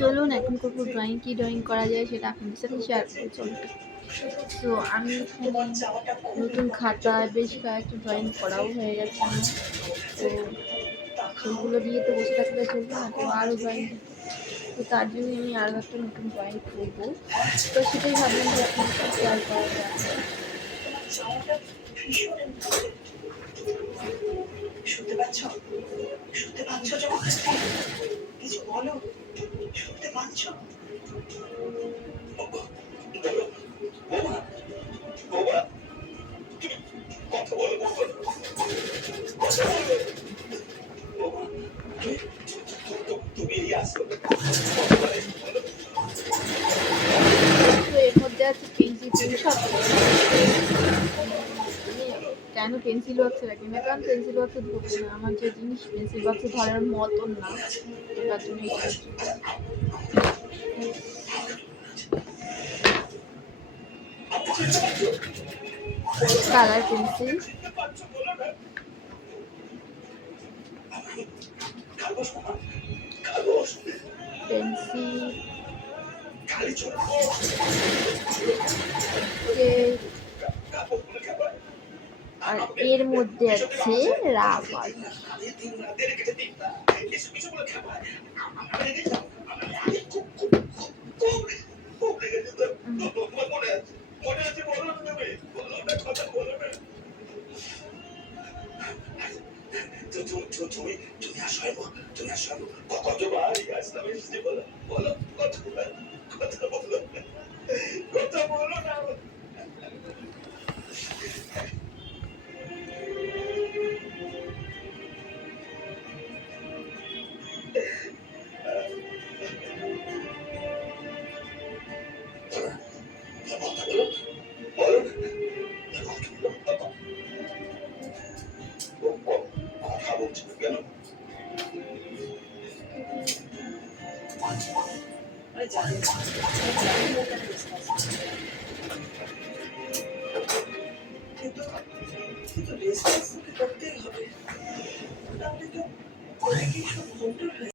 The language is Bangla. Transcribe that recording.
চলুন এখন করবো ড্রয়িং। কি ড্রয়িং করা যায় সেটা আপনাদের সাথে শেয়ার করবো, চলুন। তো আমি নতুন খাতায় বেশ কয়েকটা ড্রয়িং করাও হয়ে গেছে আমার। তো সেগুলো দিয়ে তো বসে থাকলে চলবে না, তো আরও ড্রয়িং, তো তার জন্যই আমি আরও একটা নতুন ড্রয়িং করবো। তো সেটাই ভাবলাম যে আপনার সাথে শেয়ার করা যায়। শুনতে পাচ্ছ? শুনতে পাচ্ছ যখন কিছু বলো, শুনতে পাচ্ছ? কথা বলো, তুমি আসো। তো এর মধ্যে আছে পেন্সিল সব। কেন পেন্সিল বক্সে রাখি না, কারণ পেন্সিল বক্সে ধরবে না, আমার যে জিনিস পেন্সিল বক্সে ধরার মতন না, তার জন্য কালার পেন্সিল, পেন্সিল, আর এর মধ্যে আছে রাবার। তুমি আসো কতবার আসলাম, এসে বলো বলো কথা বলো কথা বলো না। কথা বলছো কেন? কিন্তু করতেই হবে, তাহলে তো